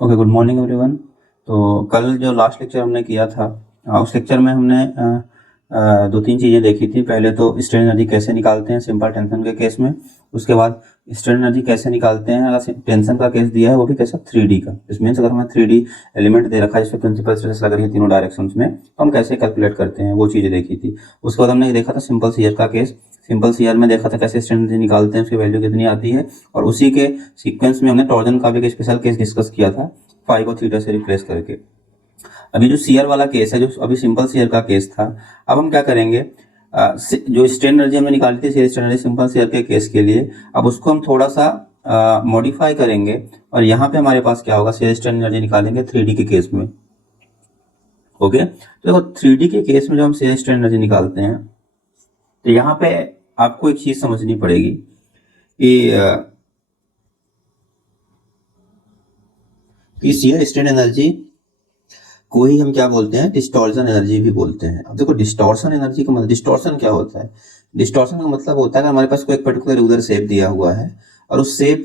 Okay, good morning everyone. तो कल जो लास्ट लेक्चर हमने किया था, उस लेक्चर में हमने दो तीन चीज़ें देखी थी। पहले तो स्ट्रेन एनर्जी कैसे निकालते हैं सिंपल टेंशन के केस में। उसके बाद स्ट्रेन एनर्जी कैसे निकालते हैं अगर टेंशन का केस दिया है, वो भी कैसा 3D का। इस मीन्स अगर हमें 3D एलिमेंट दे रखा है जिसमें प्रिंसिपल स्ट्रेस लग रही है तीनों डायरेक्शंस में, तो हम कैसे कैलकुलेट करते हैं, वो चीज़ें देखी थी। उसके बाद हमने देखा था सिंपल सीयर का केस। सिंपल सीयर में देखा था कैसे स्ट्रेन एनर्जी निकालते हैं, उसकी वैल्यू कितनी आती है। और उसी के सीक्वेंस में हमने टॉर्जन का भी एक स्पेशल केस डिस्कस किया था, फाई को थीटा से रिप्लेस करके। अभी जो सीयर वाला केस है, जो अभी सिंपल सीयर का केस था, अब हम क्या करेंगे, जो स्ट्रेन एनर्जी हमने निकाली थी स्ट्रेन एनर्जी सिंपल सीयर के केस के लिए, अब उसको हम थोड़ा सा मॉडिफाई करेंगे। और यहाँ पे हमारे पास क्या होगा, स्ट्रेन एनर्जी निकालेंगे 3D के केस में। ओके, तो देखो 3D के केस में जो हम स्ट्रेन एनर्जी निकालते हैं, तो यहाँ पे आपको एक चीज समझनी पड़ेगी कि शियर स्ट्रेन एनर्जी को ही हम क्या बोलते हैं, डिस्टॉर्शन एनर्जी भी बोलते हैं। अब देखो डिस्टॉर्शन एनर्जी का मतलब, डिस्टॉर्शन क्या होता है? डिस्टॉर्शन का मतलब होता है कि हमारे पास कोई एक पर्टिकुलर उधर शेप दिया हुआ है और उस शेप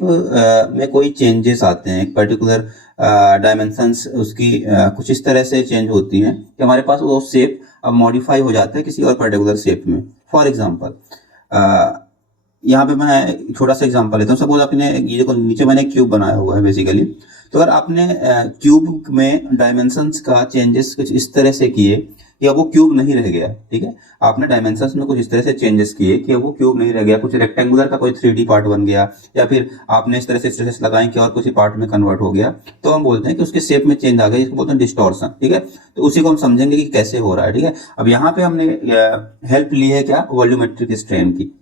में कोई चेंजेस आते हैं, एक पर्टिकुलर डायमेंशंस उसकी कुछ इस तरह से चेंज होती हैं कि हमारे पास वो शेप अब मॉडिफाई हो जाता है किसी और पर्टिकुलर शेप में। फॉर एग्जाम्पल, यहाँ पे मैं छोटा सा एग्जांपल लेता हूँ। सपोज आपने ये देखो नीचे मैंने क्यूब बनाया हुआ है बेसिकली। तो अगर आपने क्यूब में डायमेंशंस का चेंजेस कुछ इस तरह से किए कि अब वो क्यूब नहीं रह गया, ठीक है, आपने डायमेंशंस में कुछ इस तरह से चेंजेस किए कि अब वो क्यूब नहीं रह गया, कुछ रेक्टेंगुलर का कोई 3D पार्ट बन गया, या फिर आपने इस तरह से स्ट्रेसेस लगाए कि और कुछ पार्ट में कन्वर्ट हो गया, तो हम बोलते हैं कि उसके शेप में चेंज आ गया, इसको बोलते हैं डिस्टॉर्शन। ठीक है, तो उसी को हम समझेंगे कि कैसे हो रहा है। ठीक है, अब यहाँ पे हमने हेल्प ली है क्या, वॉल्यूमेट्रिक स्ट्रेन की।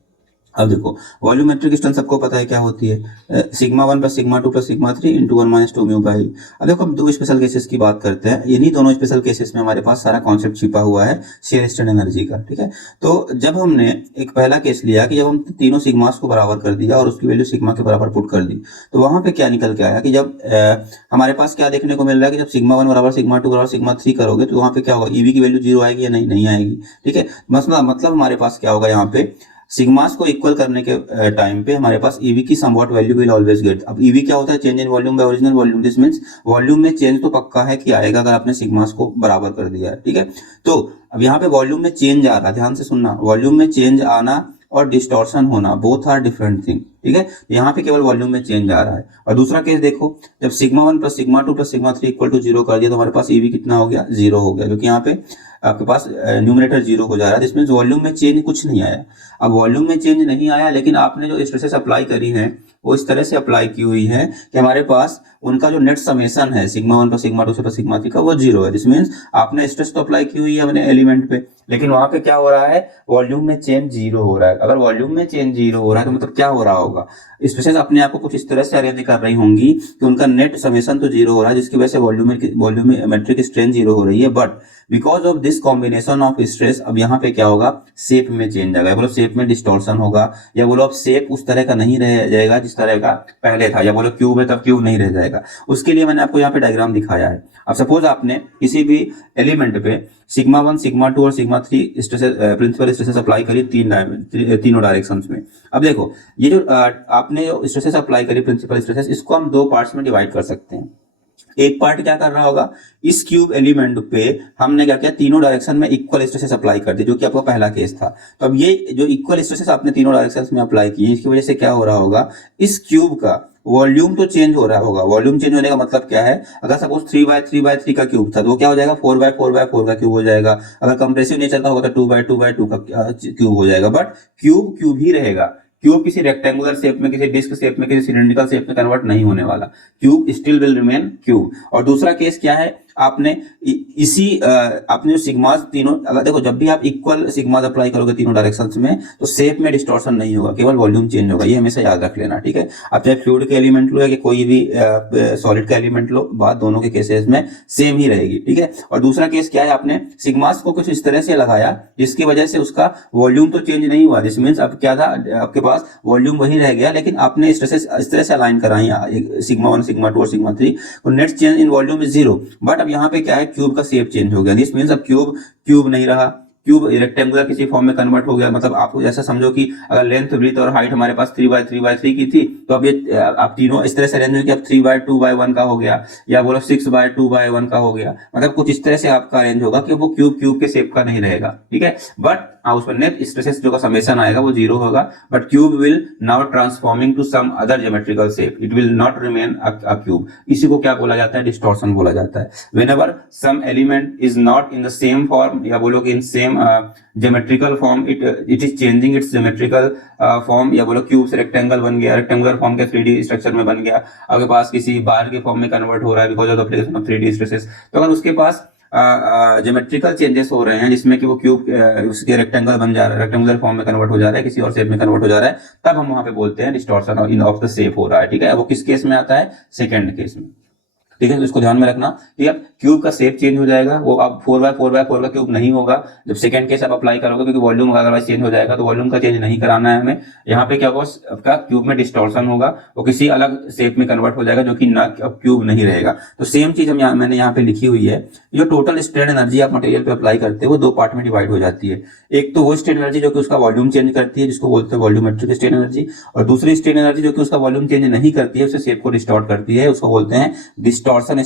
अब देखो वॉल्यूमेट्रिक स्ट्रेन सबको पता है क्या होती है, sigma 1 plus sigma 2 plus sigma 3 into 1 minus 2 mu by. अब देखो हम दो स्पेशल केसेस की बात करते हैं, इन्हीं दोनों स्पेशल केसेस में हमारे पास सारा कॉन्सेप्ट छिपा हुआ है शेयर स्ट्रेन एनर्जी का। ठीक है, तो जब हमने एक पहला केस लिया कि जब हम तीनों सिग्मास को बराबर कर दिया और उसकी वैल्यू सिग्मा के बराबर पुट कर दी, तो वहां पे क्या निकल के आया कि जब हमारे पास क्या देखने को मिल रहा है कि जब सिग्मा 1 बराबर सिग्मा 2 बराबर सिग्मा 3 करोगे तो वहां पे क्या होगा, ईवी की वैल्यू 0 आएगी या नहीं आएगी। ठीक है, मतलब हमारे पास क्या होगा, यहाँ पे सिग्मास को इक्वल करने के टाइम पे हमारे पास ईवी की somewhat value will always get. अब ईवी क्या होता है, change in volume by original volume. This means volume में चेंज तो पक्का है कि आएगा अगर आपने सिग्मास को बराबर कर दिया है। ठीक है, तो अब यहाँ पे वॉल्यूम में चेंज आ रहा है, ध्यान से सुनना, वॉल्यूम में चेंज आना और डिस्टॉर्शन होना बोथ आर डिफरेंट थिंग। ठीक है, यहाँ पे केवल वॉल्यूम में चेंज आ रहा है। और दूसरा केस देखो, जब sigma 1 plus sigma 2 plus sigma 3 equal to 0 कर दिया तो हमारे पास ईवी कितना हो गया, 0 हो गया, क्योंकि यहाँ पे आपके पास न्यूमरेटर 0 हो जा रहा है। दिस मींस वॉल्यूम में चेंज कुछ नहीं आया। अब वॉल्यूम में चेंज नहीं आया, लेकिन आपने जो स्ट्रेसेस अप्लाई करी है वो इस तरह से अप्लाई की हुई है कि हमारे पास उनका जो नेट समेशन है sigma 1 plus sigma 2 plus sigma 3 का, वो 0 है। दिस मींस आपने स्ट्रेस तो अप्लाई की हुई है अपने एलिमेंट पे, लेकिन वहां पे क्या हो रहा है, वॉल्यूम में चेंज 0 हो रहा है। अगर वॉल्यूम में चेंज 0 हो रहा है तो मतलब क्या हो रहा होगा, स्ट्रेसेस अपने आप को कुछ इस तरह से अरेंज कर रही होंगी कि उनका नेट समेशन तो 0 हो रहा है, जिसकी वजह से वॉल्यूमेट्रिक स्ट्रेन 0 हो रही है। But because of this combination of stress, अब यहाँ पे क्या होगा, शेप में चेंज आ गया, बोलो शेप में डिस्टॉर्शन होगा, या बोलो अब शेप उस तरह का नहीं रह जाएगा जिस तरह का पहले था, या बोलो क्यूब है तब क्यूब नहीं रह जाएगा। उसके लिए मैंने आपको यहाँ पे डायग्राम दिखाया है। अब सपोज आपने किसी भी एलिमेंट पे सिग्मा 1 सिग्मा 2 और sigma 3 stresses, principal stresses apply करी तीनों डायरेक्शंस में। अब देखो ये जो आपने जो स्ट्रेसेस अप्लाई करी प्रिंसिपल स्ट्रेसेस, इसको हम दो पार्ट्स में डिवाइड कर सकते हैं। एक पार्ट क्या कर रहा होगा, इस क्यूब एलिमेंट पे हमने क्या किया, तीनों डायरेक्शन में इक्वल स्ट्रेसेस अप्लाई कर दी, जो कि आपका पहला केस था। तो अब ये जो इक्वल स्ट्रेसेस आपने तीनों डायरेक्शंस में अप्लाई किए, इसकी वजह से क्या हो रहा होगा, इस क्यूब का वॉल्यूम तो चेंज हो रहा होगा। वॉल्यूम चेंज होने का मतलब क्या है, अगर सपोज 3x3x3 का क्यूब था तो वो क्या हो जाएगा, 4x4x4 का क्यूब हो जाएगा। अगर कंप्रेसिव नेचर का होगा तो 2x2x2 का क्यूब हो जाएगा। बट क्यूब क्यूब ही रहेगा, क्यूब किसी रेक्टेंगुलर शेप में, किसी डिस्क शेप में, किसी सिलेंड्रिकल शेप में कन्वर्ट नहीं होने वाला। Cube still will remain cube. और दूसरा केस क्या है, आपने आपने जो सिग्मास तीनों, अगर देखो जब भी आप इक्वल सिग्मास अप्लाई करोगे तीनों डायरेक्शंस में तो शेप में डिस्टॉर्शन नहीं होगा, केवल वॉल्यूम चेंज होगा। ये हमेशा याद रख लेना। ठीक है, आप चाहे फ्लूइड के एलिमेंट लो या कोई भी सॉलिड का एलिमेंट लो, बात दोनों के केसेस में सेम ही रहेगी। ठीक है, और दूसरा केस क्या है, आपने सिग्मास को कुछ इस तरह से लगाया जिसकी वजह से उसका वॉल्यूम तो चेंज नहीं हुआ। दिस मींस अब क्या था, आपके पास वॉल्यूम वही रह गया, लेकिन आपने स्ट्रेसेस इस तरह से अलाइन कराई, सिग्मा 1 सिग्मा 2 और सिग्मा 3, तो net change in volume is 0। But अब यहाँ पे क्या है, क्यूब का शेप चेंज हो गया। दिस मींस अब क्यूब क्यूब नहीं रहा, क्यूब रेक्टेंगुलर किसी फॉर्म में कन्वर्ट हो गया, मतलब आप ऐसा समझो कि अगर लेंथ ब्रीथ और हाइट हमारे पास 3/3/3 की थी, तो अब ये आप तीनों इस तरह से अरेंज हो कि अब 3/2/1 का हो गया, या बोलो 6/2/1 का हो गया, मतलब कुछ इस तरह से आपका अरेंज होगा कि वो क्यूब क्यूब के शेप का नहीं रहेगा, ठीक है। बट उसमें नेट स्ट्रेसेस जो का समेशन आएगा वो 0 होगा, but cube will now transforming to some other geometrical shape, it will not remain a cube. इसी को क्या बोला जाता है? डिस्टॉर्शन बोला जाता है। Whenever some element is not in the same form, या बोलो कि in same geometrical form, it is changing its geometrical form, या बोलो क्यूब से रेक्टेंगल बन गया, रेक्टेंगुलर फॉर्म के 3D स्ट्रक्चर में बन गया, आपके पास किसी बार के फॉर्म में कन्वर्ट हो रहा है because of the application of 3D stresses. तो अगर उसके पास ज्योमेट्रिकल चेंजेस हो रहे हैं जिसमें कि वो क्यूब उसके रेक्टेंगल बन जा रहा है, रेक्टेंगुलर फॉर्म में कन्वर्ट हो जा रहा है, किसी और शेप में कन्वर्ट हो जा रहा है, तब हम वहां पे बोलते हैं distortion in of the shape हो रहा है, ठीक है। वो किस केस में आता है? सेकंड केस में, ठीक है। तो इसको ध्यान में रखना, ठीक है। क्यूब का शेप चेंज हो जाएगा, वो अब 4x4x4 का क्यूब नहीं होगा जब सेकंड केस आप अप्लाई करोगे, क्योंकि वॉल्यूम अदरवाइज चेंज हो जाएगा, तो वॉल्यूम का चेंज नहीं कराना है हमें। यहाँ पे क्या होगा? आपका क्यूब में डिस्टॉर्शन होगा, वो किसी अलग शेप में कन्वर्ट हो जाएगा जो कि ना अब क्यूब नहीं रहेगा। तो सेम चीज मैंने यहाँ पे लिखी हुई है। जो टोटल स्ट्रेन एनर्जी आप मटेरियल पे अप्लाई करते हो वो 2 पार्ट में डिवाइड हो जाती है। एक तो वो स्ट्रेन एनर्जी जो कि उसका वॉल्यूम चेंज करती है, जिसको बोलते हैं वॉल्यूमेट्रिक स्ट्रेन एनर्जी, और दूसरी स्ट्रेन एनर्जी जो कि उसका वॉल्यूम चेंज नहीं करती है, उसे शेप को डिस्टॉर्ट करती है, उसको बोलते हैं डिस्टॉर्शन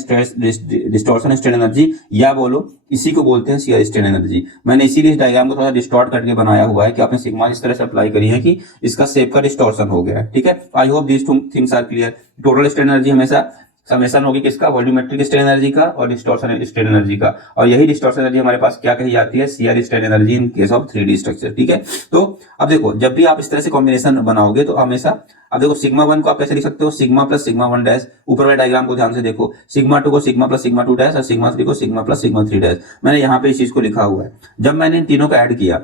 स्ट्रेन एनर्जी, या बोलो इसी को बोलते हैं शियर स्ट्रेन एनर्जी। मैंने इसीलिए इस डायग्राम को थोड़ा डिस्टॉर्ट करके बनाया हुआ है कि आपने सिग्मा इस तरह से अप्लाई करी है कि इसका शेप का डिस्टॉर्शन हो गया है, ठीक है। I hope these two things are clear. Total strain energy हमेशा समेशन होगी किसका? वॉल्यूमेट्रिक स्ट्रेन एनर्जी का और डिस्टॉर्शन स्ट्रेन एनर्जी का, और यही डिस्टॉर्शन एनर्जी हमारे पास क्या कही जाती है? Shear strain energy in case of 3D structure, ठीक है। तो अब देखो, जब भी आप इस तरह से कॉम्बिनेशन बनाओगे तो हमेशा अब देखो सिग्मा 1 को आप कैसे लिख सकते हो? Sigma plus sigma 1 dash. ऊपर वाले डायग्राम को ध्यान से देखो, सिग्मा 2 को सिग्मा प्लस सिग्मा 2 डैश, और सिग्मा 3 को सिग्मा प्लस सिग्मा 3 डैश। मैंने यहाँ पे इस चीज को लिखा हुआ है। जब मैंने इन तीनों को ऐड किया,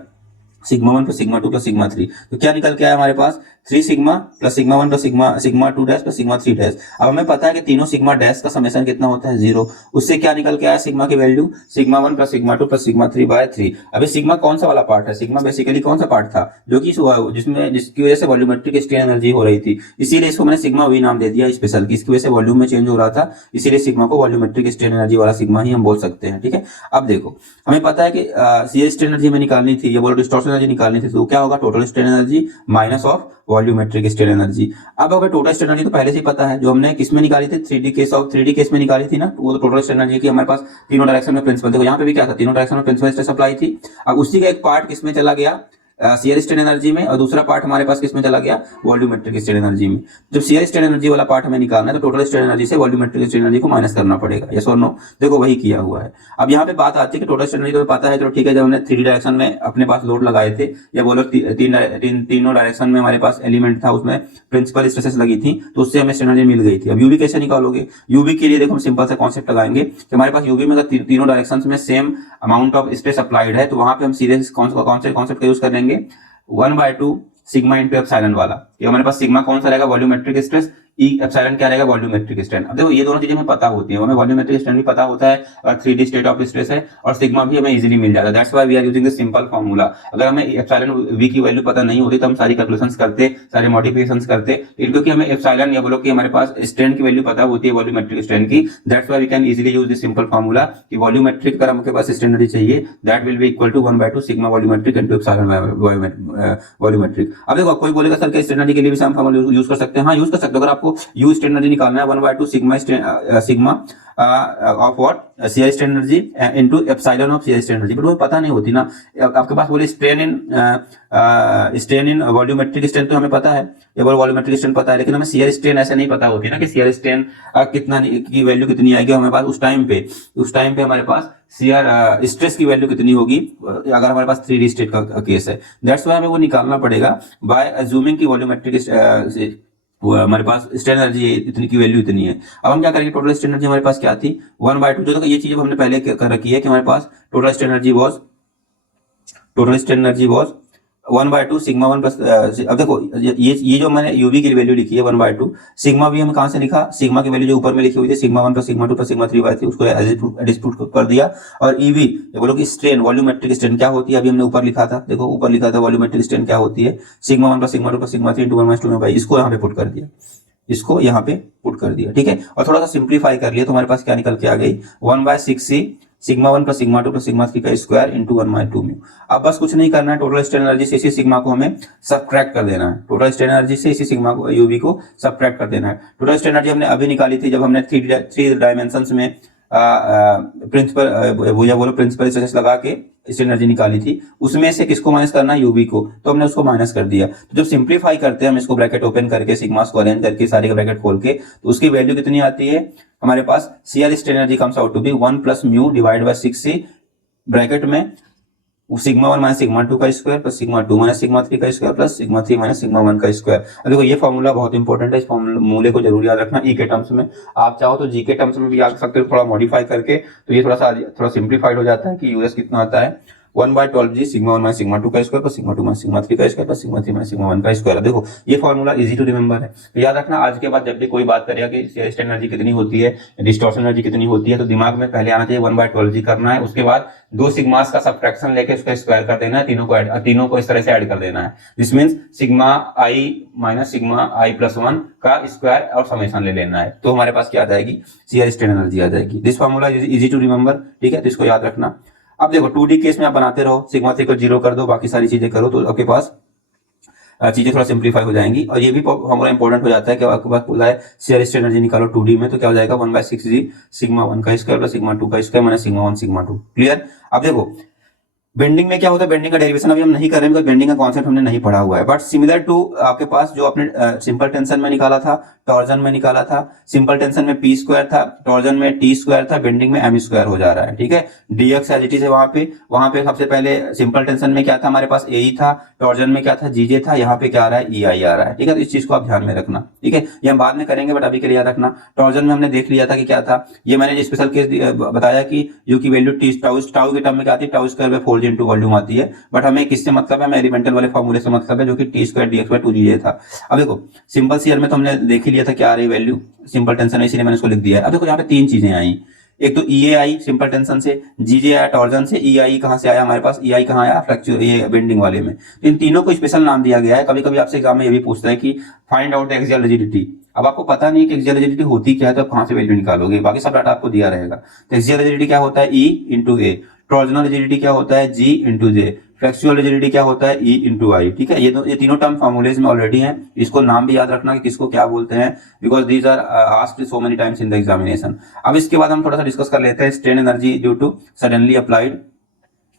sigma 1 plus sigma 2 plus sigma 3, तो क्या निकल के आया हमारे पास? 3 sigma plus sigma 1 plus sigma 2 dash plus sigma 3 dash. अब हमें पता है कि तीनों सिग्मा डैश का समेशन कितना होता है? 0। उससे क्या निकल के आया? सिग्मा की value sigma 1 plus sigma 2 plus sigma 3/3। अभी सिग्मा कौन सा वाला पार्ट है? सिग्मा बेसिकली कौन सा पार्ट था जो कि जिसकी वजह से वॉल्यूमेट्रिक स्ट्रेन एनर्जी हो रही थी, इसीलिए इसको मैंने सिग्मा वी नाम दे दिया स्पेशल, की इसकी वजह से वॉल्यूम में चेंज हो रहा था, इसीलिए सिग्मा को वॉल्यूमेट्रिक स्ट्रेन एनर्जी वाला सिग्मा ही हम बोल सकते हैं, ठीक है। अब देखो, हमें पता है कि शियर स्ट्रेन एनर्जी हमें निकालनी थी, ये बोलो डिस्टॉर्शन एनर्जी निकालनी थी, तो क्या होगा? Total strain energy minus of volumetric strain energy. अब अगर टोटल स्ट्रेन एनर्जी तो पहले से ही पता है, जो हमने किस में निकाली थी? 3D केस में निकाली थी ना, वो तो टोटल स्ट्रेन एनर्जी की हमारे पास तीनों डायरेक्शन में प्रिंसिपल। देखो यहाँ पे भी क्या था? तीनों डायरेक्शन में प्रिंसिपल स्ट्रेस अप्लाई थी। अब उसी का एक पार्ट किस में चला गया? शियर स्ट्रेन एनर्जी में, और दूसरा पार्ट हमारे पास किस में चला गया? वॉल्यूमेट्रिक स्ट्रेन एनर्जी में। जब शियर स्ट्रेन एनर्जी वाला पार्ट हमें निकालना है तो टोटल स्ट्रेन एनर्जी से वॉल्यूमेट्रिक स्ट्रेन एनर्जी को माइनस करना पड़ेगा, यस और नो? देखो वही किया हुआ है। अब यहाँ पे बात आती है कि टोटल स्ट्रेन एनर्जी तो पता है, चलो ठीक है। जब हमने 3D डायरेक्शन में अपने पास लोड लगाए थे, या बोलो तीनों डायरेक्शन में हमारे पास एलिमेंट था, उसमें प्रिंसिपल स्ट्रेसेस लगी थी, तो उससे हमें स्ट्रेन एनर्जी मिल गई थी। अब यूवी कैसे निकालोगे? यूवी के लिए देखो हम सिंपल सा कॉन्सेप्ट लगाएंगे कि हमारे पास यूवी में अगर तीनों डायरेक्शन में same amount of stress applied है, तो वहां पे हम सीधे कौन से कॉन्सेप्ट का यूज करेंगे? 1/2 सिग्मा इंटू एप्सिलॉन वाला। ये हमारे पास सिग्मा कौन सा रहेगा? Volumetric stress. ई एप्सिलॉन क्या रहेगा? Volumetric strain. अब देखो ये दोनों चीजें हमें पता होती है, हमें वॉल्यूमेट्रिक स्ट्रेन भी पता होता है और 3D स्टेट ऑफ स्ट्रेस है, और सिग्मा भी हमें इजीली मिल जाता है। That's why we are using the simple formula. अगर हमें एप्सिलॉन वी की वैल्यू पता नहीं होती तो हम सारी कैलकुलेशंस करते, सारे मॉडिफिकेशंस करते, क्योंकि हमें एप्सिलॉन या बोलो कि हमारे पास स्ट्रेन की वैल्यू पता होती है वॉल्यूमेट्रिक स्ट्रेन की। That's why we can easily use this simple formula कि वॉल्यूमेट्रिक अगर हमके पास स्ट्रेन एनर्जी चाहिए, that will be equal to 1/2 sigma volumetric into epsilon volumetric. अब देखो कोई बोलेगा सर कि स्ट्रेन एनर्जी के लिए भी हम फार्मूला यूज कर सकते हैं। हाँ, यूज कर सकते हो। अगर आपको यू स्ट्रेन एनर्जी निकालना है 1/2 sigma of what? Shear strain energy into epsilon of shear strain energy, but वो पता नहीं होती ना। आपके पास बोले स्ट्रेन इन वॉल्यूमेट्रिक स्ट्रेन तो हमें पता है, ये वॉल्यूमेट्रिक स्ट्रेन पता है, लेकिन हमें शियर स्ट्रेन ऐसे नहीं पता होती ना कि शियर स्ट्रेन कितना की वैल्यू कितनी आएगी हमारे पास उस टाइम पे हमारे पास शियर स्ट्रेस की वैल्यू कितनी होगी अगर हमारे पास 3D स्टेट का केस है। दैट्स व्हाई हमें वो निकालना पड़ेगा बाय अज्यूमिंग की वॉल्यूमेट्रिक वो हमारे पास स्ट्रेन एनर्जी इतनी की वैल्यू इतनी है। अब हम क्या करेंगे? टोटल स्ट्रेन एनर्जी हमारे पास क्या थी? 1/2। जो ये चीज हमने पहले कर रखी है कि हमारे पास total strain energy was 1/2 sigma 1 plus. अब देखो ये जो मैंने यूवी की वैल्यू लिखी है 1/2, सिग्मा भी हम कहां से लिखा? सिग्मा की वैल्यू जो ऊपर में लिखी हुई थी sigma 1 plus sigma 2 plus sigma 3/3, उसको एडिस्प्यूट कर दिया। और ईवी बोलो कि स्ट्रेन वॉल्यूमेट्रिक स्ट्रेन क्या होती है? अभी हमने ऊपर लिखा था, देखो ऊपर लिखा था वॉल्यूमेट्रिक स्ट्रेन क्या होती है? Sigma 1 plus sigma 2 plus sigma 3 into 1/2 इसको यहाँ पे पुट कर दिया, ठीक है। और थोड़ा सा सिंप्लीफाई कर लिया तो हमारे पास क्या निकल के आ गई? 1/6c sigma 1 plus sigma 2 plus sigma 3 का स्क्वायर इंटू 1 बाय 2 म्यू। अब बस कुछ नहीं करना है, टोटल स्ट्रेन एनर्जी से इसी सिग्मा को हमें सबट्रैक्ट कर देना है, टोटल स्ट्रेन एनर्जी से इसी सिग्मा को यूवी को सबट्रैक्ट कर देना है। टोटल स्ट्रेन एनर्जी हमने अभी निकाली थी जब हमने थ्री डायमेंशंस में प्रिंसिपल स्ट्रेस लगा के स्ट्रेन एनर्जी निकाली थी, उसमें से किसको माइनस करना है, यूवी को, तो हमने उसको माइनस कर दिया। तो जब सिंप्लीफाई करते हैं हम इसको ब्रैकेट ओपन करके सिग्मास को अरेंज करके सारे का ब्रैकेट खोल के, तो उसकी वैल्यू कितनी आती है हमारे पास, CR strain energy comes out to be 1 plus mu divide by 6c bracket में सिग्मा 1 माइनस सिग्मा 2 का square plus sigma 2 minus sigma 3 का square plus sigma 3 minus sigma 1 का स्क्वायर। अब देखो ये फॉर्मूला बहुत इंपॉर्टेंट है, इस फॉर्मूले को जरूर याद रखना ई के टर्म्स में। आप चाहो तो जी के टर्म्स में भी याद सकते हो, थोड़ा मॉडिफाई करके, तो ये थोड़ा सिंप्लीफाइड हो जाता है कि यूएस कितना आता है 1/12g सिग्मा 1 माइनस सिग्मा 2 का square plus sigma 2 minus sigma 3 का square plus sigma 3 minus sigma 1 का स्क्वायर। देखो ये फॉर्मूला इजी टू रिमेंबर है, तो याद रखना। आज के बाद जब भी कोई बात करेगा कि स्ट्रेन एनर्जी कितनी होती है, डिस्टॉर्शन एनर्जी कितनी होती है, तो दिमाग में पहले आना चाहिए 1/12g करना है, उसके बाद दो सिग्मास का सबट्रैक्शन लेके उसका स्क्वायर कर देना है, तीनों को इस तरह से ऐड कर देना है। This means sigma i minus sigma i plus 1 का स्क्वायर और समेशन ले लेना है, तो हमारे पास क्या आ जाएगी, सीआर स्ट्रेन एनर्जी आ जाएगी। This formula is easy to remember, ठीक है, तो इसको याद रखना। अब देखो 2D केस में आप बनाते रहो, सिग्मा 3 को 0 कर दो, बाकी सारी चीजें करो, तो आपके पास चीजें थोड़ा सिंप्लीफाई हो जाएंगी। और ये भी फॉर्मूला इंपॉर्टेंट हो जाता है कि आपके पास बोला है सीआर स्ट्रेन एनर्जी निकालो 2D में, तो क्या हो जाएगा 1/6g सिग्मा 1 का स्क्वायर प्लस सिग्मा 2 का square minus sigma 1 sigma 2। Clear. अब देखो बेंडिंग में क्या होता है, बेंडिंग का डेरिवेशन अभी हम नहीं कर रहे हैं, बेंडिंग का कॉन्सेप्ट हमने नहीं पढ़ा हुआ है, बट सिमिलर टू आपके पास जो आपने सिंपल टेंशन में निकाला था, टॉर्जन में निकाला था, सिंपल टेंशन में p स्क्वायर था, टॉर्जन में t स्क्वायर था, बेंडिंग में m स्क्वायर हो जा रहा है, ठीक है। dx एज इट इज है वहां पे सबसे पहले सिंपल टेंशन में क्या था हमारे पास a था, टॉर्जन में क्या था gj था, यहाँ पे क्या आ रहा है ei आ रहा है, ठीक है। तो इस चीज को आप ध्यान में रखना, ठीक है, ये हम बाद में करेंगे, बट अभी के लिए याद रखना। टॉर्जन में हमने देख लिया था कि क्या था, ये मैंने स्पेशल केस बताया कि u की वैल्यू टाउ के टर्म में क्या आती है, tau square by 4g into volume आती है, बट हमें किससे मतलब है, हमें एलिमेंटल वाले फॉर्मूले से मतलब है जो कि टी स्क्वायर डीएक्स बाय 2जीए था। अब देखो सिंपल सीआर में तो हमने देख ही लिया था क्या आ रही वैल्यू, सिंपल टेंशन है इसीलिए मैंने इसको लिख दिया है। अब देखो यहाँ पे तीन चीजें आई, एक तो ईए आई सिंपल टेंशन से, जीजे आया टॉर्जन से, ई आई कहां से आया हमारे पास, ई आई कहां आया फ्लैक्चुअल ये बेंडिंग वाले में। तो इन तीनों को स्पेशल नाम दिया गया है। कभी कभी आपसे एग्जाम में ये भी पूछता है कि find out the axial rigidity. अब आपको पता नहीं कि एक्सियल रिजिडिटी होती क्या है, तो आप कहां से वैल्यू निकालोगे, बाकी सब डाटा आपको दिया रहेगा। तो एक्सियल रिजिडिटी क्या होता है, ई इंटू ए, टॉर्जनल रिजिडिटी क्या होता है, जी इंटू जे, फ्लैक्चुअल रिजिडिटी क्या होता है, ई इंटू आई, ठीक है। ये तीनों टर्म फॉर्मूलेज में ऑलरेडी हैं, इसको नाम भी याद रखना कि किसको क्या बोलते हैं, because these are asked so many times in the examination. अब इसके बाद हम थोड़ा सा डिस्कस कर लेते हैं strain energy due to suddenly applied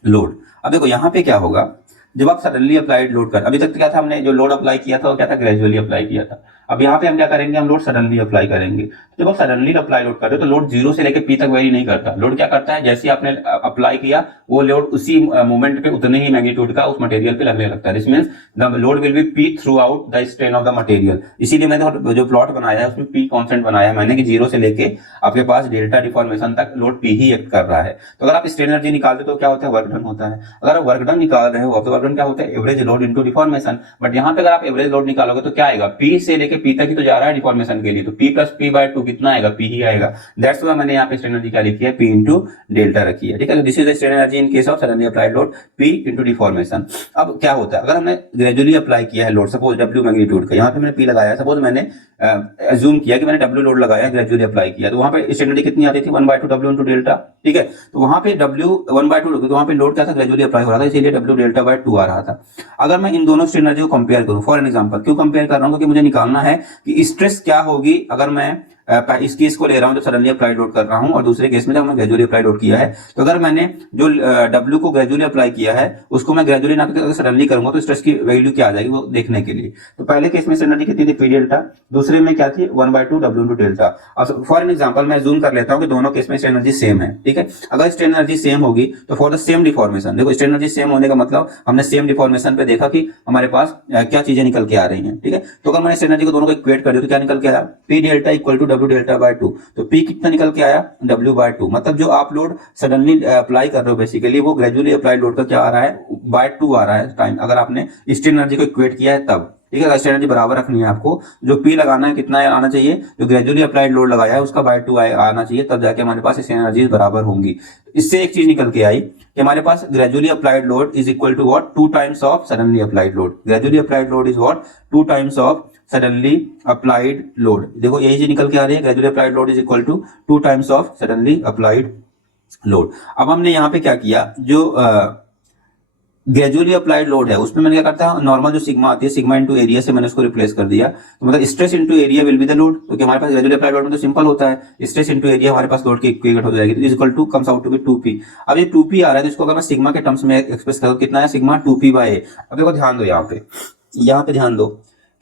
load. अब देखो यहाँ पे क्या होगा, जब आप सडनली अप्लाइड लोड कर, अभी तक क्या था, हमने जो लोड अप्लाई किया था वो क्या था, ग्रेजुअली अप्लाई किया था। अब यहाँ पे हम क्या करेंगे, हम लोड सडनली अप्लाई करेंगे। जब आप सडनली अप्लाई लोड करते हो तो लोड 0 से लेकर P तक वेरी नहीं करता। लोड क्या करता है, जैसे आपने अप्लाई किया वो लोड उसी मोमेंट पे उतने ही मैग्नीट्यूड का उस मटेरियल पे लगने लगता है। This means the load will be P through out the strain of the material. इसीलिए मैंने जो प्लॉट बनाया है उसमें P कांस्टेंट बनाया है मैंने कि 0 से लेके आपके पास डेल्टा डिफॉर्मेशन तक लोड P ही एक्ट कर रहा है। तो अगर आप स्ट्रेन एनर्जी निकालते हो तो क्या होता है, वर्क डन होता है। अगर आप वर्क डन निकाल रहे हो तो वर्क डन क्या होता है, average load into deformation. But यहाँ पे अगर आप एवरेज लोड निकालोगे तो क्या आएगा, P से लेके P तक ही तो जा रहा है डिफॉर्मेशन के लिए, तो P प्लस P/2 कितना आएगा, P ही आएगा। दैट्स व्हाई मैंने यहाँ पे स्ट्रेन एनर्जी क्या लिखी है, P इंटू डेल्टा रखी है, ठीक है। This is the strain energy in case of suddenly applied load, P into deformation. अब क्या होता है, अगर हमने ग्रेजुअली अप्लाई किया है लोड, सपोज W मैग्नीट्यूड का, यहाँ पे मैंने P लगाया, सपोज मैंने अज्यूम किया कि मैंने W लोड लगाया, ग्रेजुअली अप्लाई किया, तो वहां पे स्ट्रेन एनर्जी कितनी आती थी, 1/2 W इंटू डेल्टा, ठीक है। तो वहां पे W 1/2, तो वहां पे लोड क्या था, ग्रेजुअली अप्लाई हो रहा था, इसीलिए W डेल्टा बाय 2 आ रहा था। अगर मैं इन दोनों स्ट्रेन एनर्जी को कंपेयर करूं, फॉर एन एग्जांपल, क्यों कंपेयर कर रहा हूं, क्योंकि मुझे निकालना है कि स्ट्रेस क्या होगी अगर मैं इस केस को ले रहा हूं जो सडनली अप्लाइड लोड कर रहा हूं, और दूसरे केस में जब मैं ग्रेजुअली अप्लाइड लोड किया है। तो अगर मैंने जो W को ग्रेजुअली अप्लाई किया है उसको मैं ग्रेजुअली ना करके सडनली करूंगा तो स्ट्रेस की वैल्यू क्या आ जाएगी वो देखने के लिए। तो पहले केस में एनर्जी कितनी थी, P डेल्टा, दूसरे में क्या थी, 1/2 W इंटू डेल्टा। अब फॉर एन एग्जांपल मैं जूम कर लेता हूं कि दोनों केस में स्ट्रेन एनर्जी सेम है, ठीक है। अगर स्ट्रेन एनर्जी सेम होगी तो फॉर द सेम डिफॉर्मेशन, देखो स्ट्रेन एनर्जी सेम होने का मतलब हमने सेम डिफॉर्मेशन पे देखा कि हमारे पास क्या चीजें निकल के आ रही हैं, ठीक है। तो अगर मैंने स्ट्रेन एनर्जी को दोनों को इक्वेट कर दिया तो क्या निकल के आया, P delta equal to W delta by 2। तो P कितना निकल के आया, W/2। मतलब जो आप लोड सडनली अप्लाई कर रहे हो बेसिकली वो ग्रेजुअली अप्लाई लोड का क्या आ रहा है, by 2 आ रहा है टाइम, अगर आपने स्ट्रेन एनर्जी को इक्वेट किया है तब, ठीक है। स्ट्रेन एनर्जी बराबर रखनी है आपको, जो P लगाना है कितना आना चाहिए, जो ग्रेजुअली अप्लाइड लोड लगाया है उसका by 2 आना चाहिए, तब जाके हमारे पास स्ट्रेन एनर्जी बराबर होंगी। इससे एक चीज निकल के आई कि हमारे पास gradually applied load is equal to what, 2 times of suddenly applied load. Gradually applied load is what, 2 times of suddenly applied load. देखो यही चीज निकल के आ रही है, gradually applied load is equal to 2 times of suddenly applied load. अब हमने यहाँ पे क्या किया, जो ग्रेजुअली अप्लाइड लोड है उसमें मैंने क्या करता है, नॉर्मल जो सिग्मा आती है, सिग्मा इनटू एरिया से मैंने उसको रिप्लेस कर दिया। तो मतलब stress into area will be the load, क्योंकि हमारे पास ग्रेजुअली अप्लाइड लोड में तो सिंपल होता है, स्ट्रेस इनटू एरिया हमारे पास लोड की इक्वेट हो जाएगी, तो is equal to comes out to be 2p। अब ये 2p आ रहा है तो इसको अगर मैं सिग्मा के टर्म्स में एक्सप्रेस करूँ कितना है, सिग्मा 2p/a। अब देखो ध्यान दो यहाँ पे ध्यान दो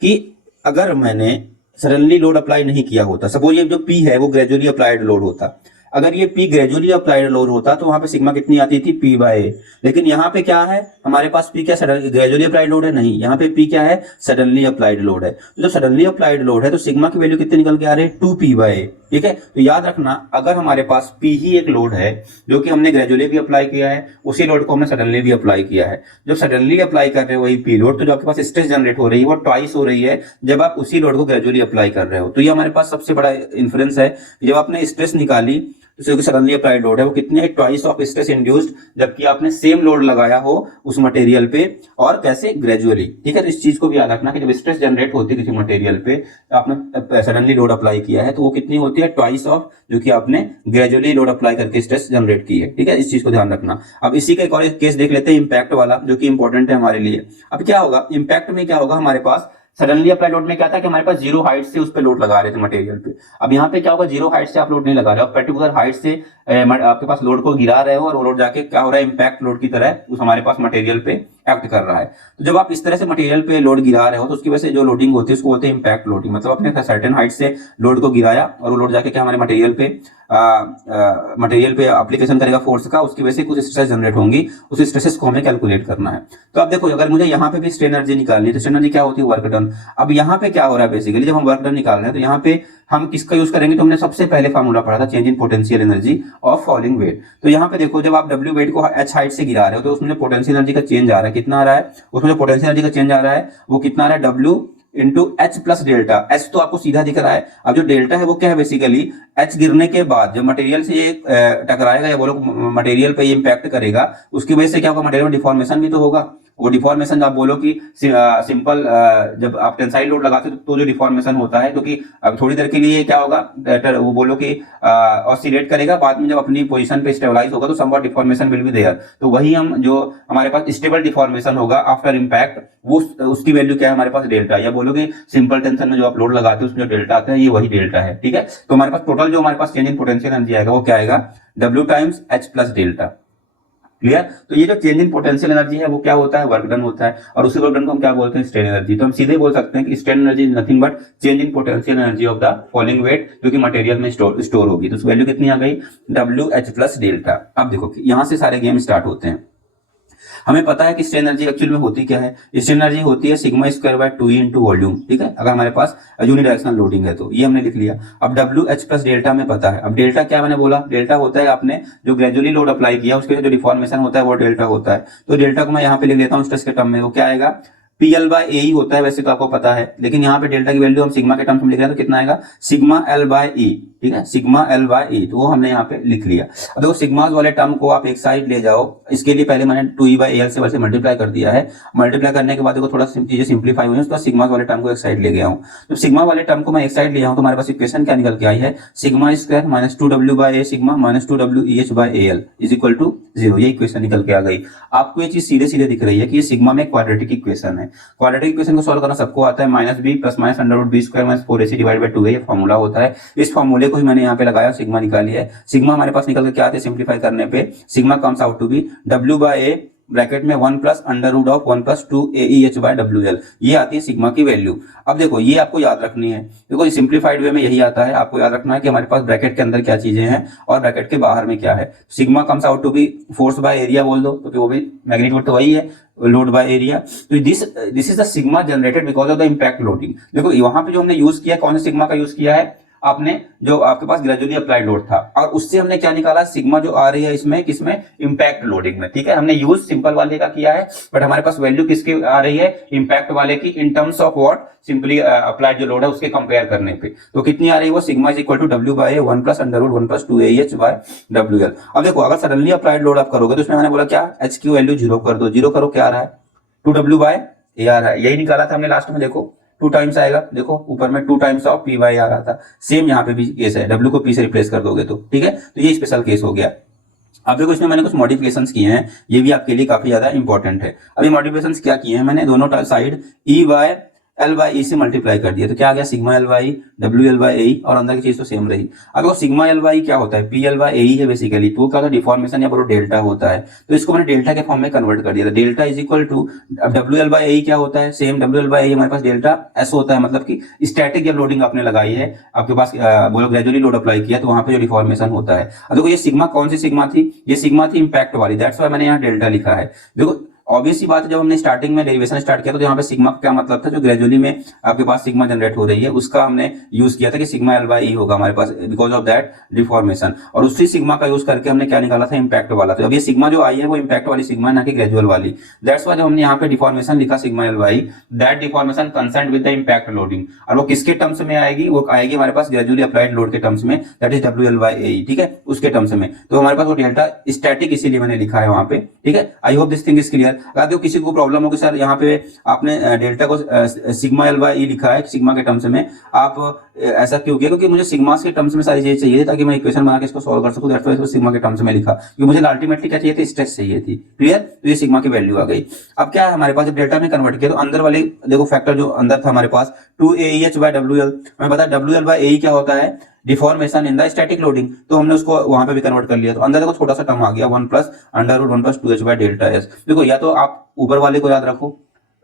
कि अगर मैंने सडनली लोड अप्लाई नहीं किया होता, सपोज ये जो p है वो ग्रेजुअली अप्लाइड लोड होता, अगर ये P ग्रेजुअली अप्लाइड लोड होता तो वहां पे सिग्मा कितनी आती थी, P/A। लेकिन यहाँ पे क्या है हमारे पास, P क्या ग्रेजुअली अप्लाइड लोड है, नहीं, यहाँ पे P क्या है, सडनली अप्लाइड लोड है। तो जब सडनली अप्लाइड लोड है तो सिग्मा की वैल्यू कितनी निकल के आ रही है, 2p/a। ठीक है, तो याद रखना अगर हमारे पास P ही एक लोड है जो कि हमने ग्रेजुअली भी अप्लाई किया है, उसी लोड को हमने सडनली भी अप्लाई किया है, जब सडनली अप्लाई कर रहे हो वही P लोड, तो जो आपके पास स्ट्रेस जनरेट हो रही है वो ट्वाइस हो रही है जब आप उसी लोड को ग्रेजुअली अप्लाई कर रहे हो। तो ये हमारे पास सबसे बड़ा इन्फ्लुएंस है, जब आपने स्ट्रेस निकाली तो सडनली अप्लाइड लोड है वो कितनी है, ट्वाइस ऑफ स्ट्रेस इंड्यूस्ड, जबकि आपने सेम लोड लगाया हो उस मटेरियल पे, और कैसे, ग्रेजुअली। ठीक है, तो इस चीज को भी याद रखना कि जब स्ट्रेस जनरेट होती है किसी मटेरियल पे, आपने सडनली लोड अप्लाई किया है तो वो कितनी होती है, ट्वाइस ऑफ जो कि आपने ग्रेजुअली लोड अप्लाई करके स्ट्रेस जनरेट की है। ठीक है, इस चीज को ध्यान रखना। अब इसी का एक और केस देख लेते हैं इंपैक्ट वाला, जो कि इंपॉर्टेंट है हमारे लिए। अब क्या होगा इंपैक्ट में, क्या होगा हमारे पास सडनली अप्लाई लोड में क्या था कि हमारे पास जीरो हाइट से उस पर लोड लगा रहे थे मटेरियल पे। अब यहाँ पे क्या होगा, जीरो हाइट से आप लोड नहीं लगा रहे हो, पर्टिकुलर हाइट से आपके पास लोड को गिरा रहे हो, और वो लोड जाके क्या हो रहा है, इंपैक्ट लोड की तरह उस हमारे पास मटेरियल पे एक्ट कर रहा है। तो जब आप इस तरह से मटेरियल पे लोड गिरा रहे हो तो उसकी वजह से जो लोडिंग होती है उसको बोलते हैं इंपैक्ट लोडिंग। मतलब अपने सर्टेन हाइट से लोड को गिराया और वो लोड जाके क्या हमारे मटेरियल पे एप्लीकेशन करेगा फोर्स का, उसकी वजह से कुछ स्ट्रेस जनरेट होंगी, उस स्ट्रेसेस को हमें कैलकुलेट करना है। तो अब देखो अगर मुझे यहाँ पे भी स्ट्रेन एनर्जी निकालनी है तो स्ट्रेन एनर्जी क्या होती है, वर्क डन। अब यहाँ पे क्या हो रहा है, बेसिकली जब हम वर्क डन निकाल रहे हैं तो यहाँ पे हम किसका यूज करेंगे, तो हमने सबसे पहले फार्मूला पढ़ा था, change in potential energy of falling weight. तो यहाँ पे देखो जब आप W वेट को H हाइट से गिरा रहे हो तो उसमें पोटेंशियल एनर्जी का चेंज आ रहा है, कितना आ रहा है, उसमें जो पोटेंशियल एनर्जी का चेंज आ रहा है वो कितना आ रहा है, W into H plus delta. H तो आपको सीधा दिख रहा है, अब जो डेल्टा है वो क्या है, बेसिकली H गिरने के बाद जब मटेरियल से ये टकराएगा या बोलो मटेरियल पे ये इंपैक्ट करेगा, उसकी वजह से क्या होगा, मटेरियल में डिफॉर्मेशन भी तो होगा। वो डिफॉर्मेशन आप बोलो कि सिंपल जब आप टेंसाइल लोड लगाते हो तो जो डिफॉर्मेशन होता है, क्योंकि अब थोड़ी देर के लिए क्या होगा, वो बोलो कि ऑसिलेट करेगा, बाद में जब अपनी पोजीशन पे स्टेबलाइज होगा तो somewhat deformation will be there. तो वही हम जो हमारे पास स्टेबल डिफॉर्मेशन होगा आफ्टर इंपैक्ट, वो उसकी वैल्यू क्या है हमारे पास, डेल्टा। या बोलो कि सिंपल टेंशन में जो आप लोड लगाते हो उसमें जो डेल्टा आता है ये वही डेल्टा है। ठीक है, तो हमारे पास टोटल जो हमारे पास चेंज इन पोटेंशियल एनर्जी आएगा वो क्या आएगा, W times H plus delta. Clear. तो ये जो चेंज इन पोटेंशियल एनर्जी है वो क्या होता है, वर्क डन होता है, और उसी वर्क डन को हम क्या बोलते हैं, स्ट्रेन एनर्जी। तो हम सीधे बोल सकते हैं कि strain energy is nothing but change in potential energy of the falling weight, जो कि मटेरियल में स्टोर होगी। तो वैल्यू कितनी आ गई, WH प्लस डेल्टा। अब देखो यहाँ से सारे गेम स्टार्ट होते हैं। हमें पता है कि स्ट्रेन एनर्जी एक्चुअल में होती क्या है, स्ट्रेन एनर्जी होती है sigma square by 2E into volume. ठीक है, अगर हमारे पास यूनिडायरेक्शनल लोडिंग है तो ये हमने लिख लिया। अब WH प्लस डेल्टा हमें पता है। अब डेल्टा क्या मैंने बोला, डेल्टा होता है आपने जो ग्रेजुअली लोड अप्लाई किया उसके जो डिफॉर्मेशन होता है वो डेल्टा होता है। तो डेल्टा को मैं यहाँ पे लिख देता हूँ स्ट्रेस के टर्म में, वो क्या आएगा, PL/A ही होता है वैसे तो आपको पता है, लेकिन यहाँ पे डेल्टा की वैल्यू हम सिग्मा के टर्म्स में लिख रहे हैं तो कितना आएगा, सिग्मा L/E। ठीक है, सिग्मा L/E, तो वो हमने यहाँ पे लिख लिया। अब देखो सिग्मास वाले टर्म को आप एक साइड ले जाओ, इसके लिए पहले मैंने 2E/AL से वैसे मल्टीप्लाई कर दिया है। मल्टीप्लाई करने के बाद देखो थोड़ा चीजें सिंप्लीफाई हुई है, उसके बाद सिग्मास वाले टर्म को एक साइड ले गया हूँ। तो सिग्मा वाले टर्म को मैं एक साइड ले जाऊँ तो हमारे पास इक्वेशन क्या निकल के आई है, sigma square minus 2W/A sigma minus 2WEH/AL is equal to 0। ये इक्वेशन निकल के आ गई। आपको ये चीज सीधे सीधे दिख रही है कि ये सिग्मा में क्वाड्रेटिक इक्वेशन है। क्वाड्रेटिक इक्वेशन को सॉल्व करना सबको आता है, -b plus minus √b square minus 4ac divide by 2a, ये फॉर्मूला होता है। इस फॉर्मूले को ही मैंने यहाँ पे लगाया, सिग्मा निकाली है। सिग्मा हमारे पास निकल के क्या आते हैं, सिंप्लीफाई करने पे sigma comes out to be W/A bracket में 1 प्लस √1 प्लस 2AEH/WL, ये आती है सिग्मा की वैल्यू। अब देखो ये आपको याद रखनी है, देखो सिंप्लीफाइड वे में यही आता है। आपको याद रखना है कि हमारे पास ब्रैकेट के अंदर क्या चीजें हैं और ब्रैकेट के बाहर में क्या है। Sigma comes out to be force by area बोल दो, क्योंकि वो भी मैग्नीट्यूड तो वही है, लोड बाय एरिया। तो this is the sigma generated because of the impact loading. देखो वहां पे जो हमने यूज किया, कौन से सिग्मा का यूज किया है आपने, जो आपके पास ग्रेजुअली अप्लाइड लोड था, और उससे हमने क्या निकाला, सिग्मा जो आ रही है इसमें किसमें, इंपैक्ट लोडिंग में। ठीक है, हमने यूज सिंपल वाले का किया है, बट हमारे पास वैल्यू किसकी आ रही है, इंपैक्ट वाले की, in terms of what, simply applied जो लोड है उसके कंपेयर करने पे। तो कितनी आ रही है वो, sigma is equal to W/A 1 plus √1 plus 2AEH/WL। अब देखो अगर सडनली अप्लाइड लोड आप करोगे तो उसमें मैंने बोला क्या, H की वैल्यू 0 कर दो, 0 करो, क्या आ रहा है, 2W/A आ रहा है। यही निकाला था हमने लास्ट में, देखो 2 टाइम्स आएगा, देखो ऊपर में 2 टाइम्स ऑफ P/A आ रहा था। सेम यहाँ पे भी केस है, W को P से रिप्लेस कर दोगे तो। ठीक है, तो ये स्पेशल केस हो गया। अब देखो इसमें मैंने कुछ मॉडिफिकेशंस किए हैं, ये भी आपके लिए काफी ज्यादा इंपॉर्टेंट है। अभी मॉडिफिकेशंस क्या किए हैं मैंने, दोनों side E by L by E से मल्टीप्लाई कर दिया, तो क्या आ गया sigma L by W L by A, और अंदर की चीज तो सेम रही। अब वो सिग्मा एल बाई क्या होता है, पी एल बाई ए है बेसिकली, तो क्या होता है डिफॉर्मेशन या बोलो डेल्टा होता है, तो इसको मैंने डेल्टा के फॉर्म में कन्वर्ट कर दिया था। डेल्टा इज इक्वल टू, अब डब्ल्यू एल बाई ए क्या होता है, सेम डब्ल्यू एल बाई ए हमारे पास डेल्टा एस होता है, मतलब कि स्टैटिक जब लोडिंग आपने लगाई है आपके पास, बोलो ग्रेजुअली लोड अप्लाई किया तो वहां पे जो डिफॉर्मेशन होता है। अब देखो ये सिग्मा कौन सी सिग्मा थी, ये सिग्मा थी इंपैक्ट वाली, दैट्स व्हाई मैंने यहाँ डेल्टा लिखा है। देखो ऑब्वियस सी बात है, जब हमने स्टार्टिंग में डेरिवेशन स्टार्ट किया तो यहाँ पे सिग्मा का क्या मतलब था, जो ग्रेजुअली में आपके पास सिग्मा जनरेट हो रही है उसका हमने यूज किया था कि सिग्मा एल बाई ई होगा हमारे पास बिकॉज ऑफ दैट डिफॉर्मेशन, और उसी सिग्मा का यूज करके हमने क्या निकाला था, इंपैक्ट वाला। तो अब ये सिग्मा जो आई है वो इंपैक्ट वाली सिग्मा है, ना कि ग्रेजुअल वाली। दैट्स व्हाई जब हमने यहाँ पे डिफॉर्मेशन लिखा sigma L by, that deformation concern with the impact loading, और वो किसके टर्म्स में आएगी, वो आएगी हमारे पास ग्रेजुअली अप्लाइड लोड के टर्म्स में, that is W L by A, ठीक है, उसके टर्म्स में। तो हमारे पास वो डेल्टा स्टैटिक इसीलिए मैंने लिखा है वहां पे, ठीक है। I hope this thing is clear. अगर देखो किसी को प्रॉब्लम हो कि सर यहाँ पे आपने डेल्टा को सिग्मा एल बाई ई लिखा है सिग्मा के टर्म्स में, आप ऐसा क्यों किया, क्योंकि मुझे सिग्मा के टर्म्स में सारी चीजें चाहिए ताकि मैं इक्वेशन बना के इसको सॉल्व कर सकूं, दैट्स व्हाई इसको सिग्मा के टर्म्स में लिखा, क्योंकि मुझे अल्टीमेटली क्या चाहिए थी, स्ट्रेस चाहिए थी। क्लियर, तो ये सिग्मा की वैल्यू आ गई। अब क्या है हमारे पास, जब डेल्टा में कन्वर्ट किया तो अंदर वाले देखो फैक्टर जो अंदर था हमारे पास 2AEH बाय WL, हमें पता है WL बाय AE क्या होता है, deformation in the static loading, तो हमने उसको वहां पे भी कन्वर्ट कर लिया। तो अंदर देखो छोटा सा टर्म आ गया 1 plus under root 1 plus 2H by delta s. देखो या तो आप ऊपर वाले को याद रखो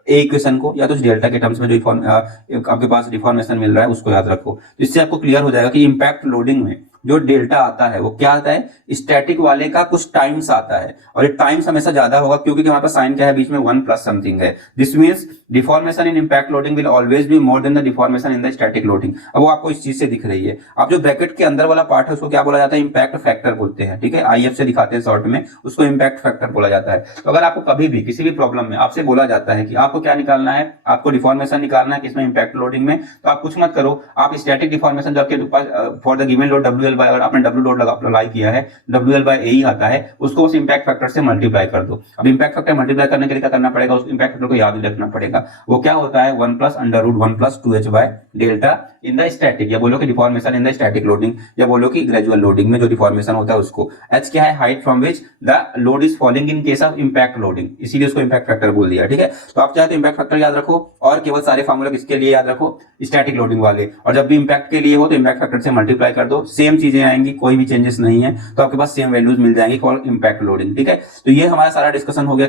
ए इक्वेशन को, या तो डेल्टा के टर्म्स में जो आपके पास डिफॉर्मेशन मिल रहा है उसको याद रखो। तो इससे आपको क्लियर हो जाएगा कि इंपैक्ट लोडिंग में जो डेल्टा आता है वो क्या आता है, स्टैटिक वाले का कुछ टाइम्स आता है, और ये टाइम्स हमेशा ज्यादा होगा क्योंकि हमारे पास साइन क्या है बीच में 1 प्लस समथिंग है। This means deformation in impact loading will always be more than the deformation in the static loading. अब वो आपको इस चीज से दिख रही है। अब जो ब्रैकेट के अंदर वाला पार्ट है उसको क्या बोला जाता है, इंपैक्ट फैक्टर बोलते हैं, ठीक है, आईएफ से दिखाते हैं शॉर्ट में, उसको इंपैक्ट फैक्टर बोला जाता है। तो अगर आपको कभी भी किसी भी प्रॉब्लम में आपसे बोला जाता है कि आपको क्या निकालना है, आपको डिफॉर्मेशन निकालना है किसमें, इंपैक्ट लोडिंग में, तो आप कुछ मत करो, आप स्टैटिक डिफॉर्मेशन जो आपके पास for the given load W L by, अगर आपने डब्ल्यू लोड अप्लाई किया है डब्ल्यू एल बाय ए आता है, उसको उस इंपैक्ट फैक्टर से मल्टीप्लाई कर दो। अब इंपैक्ट फैक्टर मल्टीप्लाई करने के लिए क्या करना पड़ेगा, उस इंपैक्ट फैक्टर को याद ही रखना पड़ेगा। वो क्या होता है 1 plus under root 1 plus 2H by delta in the static, या बोलो कि deformation in the static loading, या बोलो कि ग्रेजुअल लोडिंग में जो डिफॉर्मेशन होता है उसको। H क्या है, height from which the load is falling in case of impact loading, इसीलिए उसको इंपैक्ट फैक्टर बोल दिया, ठीक है। तो आप चाहे तो इंपैक्ट फैक्टर याद रखो, और केवल सारे फार्मूला किसके लिए याद रखो, स्टैटिक लोडिंग वाले, और जब भी इंपैक्ट के लिए हो तो इंपैक्ट फैक्टर से मल्टीप्लाई कर दो, सेम चीजें आएंगी, कोई भी चेंजेस नहीं है, तो आपके पास सेम वैल्यूज मिल जाएंगी फॉर इंपैक्ट लोडिंग, ठीक है। तो ये हमारा सारा डिस्कशन हो गया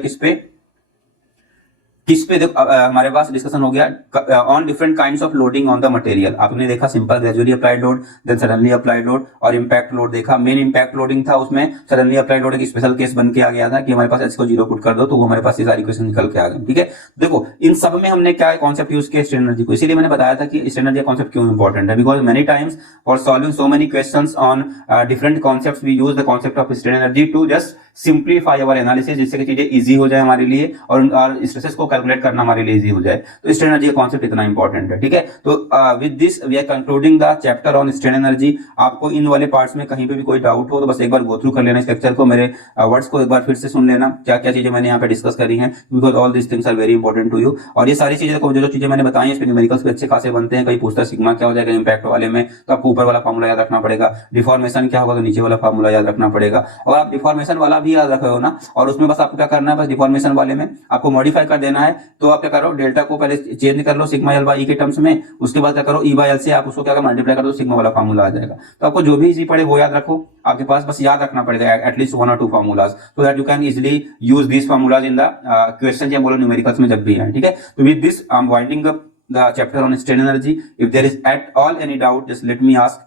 किस पे देखो, हमारे पास डिस्कशन हो गया on different kinds of loading on the material. आपने देखा simple gradually applied load, then suddenly applied load, और इंपैक्ट लोड देखा। मेन इंपैक्ट लोडिंग था, उसमें सडनली अप्लाइड लोड एक स्पेशल केस बन के आ गया था कि हमारे पास इसको 0 पुट कर दो तो वो हमारे पास ये सारी इक्वेशन निकल के आ गई, ठीक है। देखो इन सब में हमने क्या कॉन्सेप्ट यूज किया, स्ट्रेन एनर्जी को, इसीलिए मैंने बताया था कि स्ट्रेन एनर्जी कॉन्सेप्ट क्यों इंपॉर्टेंट है, because many times for solving so many questions on different concepts we use the concept of strain energy to just simplify our analysis, जिससे कि चीजें इजी हो जाए हमारे लिए, और स्ट्रेसेस को कैलकुलेट करना हमारे लिए इजी हो जाए। तो स्ट्रेन एनर्जी का कॉन्सेप्ट इतना इंपॉर्टेंट है, ठीक है। तो with this we are concluding the chapter on strain energy. आपको इन वाले पार्ट्स में कहीं पे भी कोई डाउट हो तो बस एक बार गो थ्रू कर लेना इस लेक्चर को, मेरे वर्ड्स को एक बार फिर से सुन लेना, क्या क्या चीजें मैंने यहाँ पे डिस्कस करी हैं, because all this things are very important to you. और ये सारी चीजें जो चीजें मैंने बताई इसमें न्यूमेरिकल्स भी अच्छे खासे बनते हैं, कहीं पूछता सिग्मा क्या हो जाएगा इंपैक्ट वाले में, तो आपको ऊपर वाला फार्मूला याद रखना पड़ेगा, डिफॉर्मेशन क्या होगा तो नीचे वाला फार्मूला याद रखना पड़ेगा। और आप डिफॉर्मेशन वाला भी याद रखे हो ना, और उसमें बस आपको क्या करना है, बस डिफॉर्मेशन वाले में आपको मॉडिफाई कर देना है। तो आप क्या करो, डेल्टा को पहले चेंज कर लो सिग्मा एल बाई ई के टर्म्स में, उसके बाद क्या करो ई बाई एल से आप उसको क्या मल्टीप्लाई कर दो, सिग्मा वाला फार्मूला आ जाएगा। तो आपको जो भी इजी पड़े वो याद रखो, आपके पास बस याद रखना पड़ेगा at least 1 or 2 formulas, so that you can easily use this formulas in the question या बोलो न्यूमेरिकल्स में जब भी है, ठीक है। तो with this I am winding up the chapter on strain energy. If there is at all any doubt just let me ask,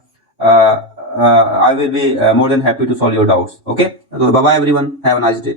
I will be more than happy to solve your doubts. Okay, so bye bye everyone, have a nice day.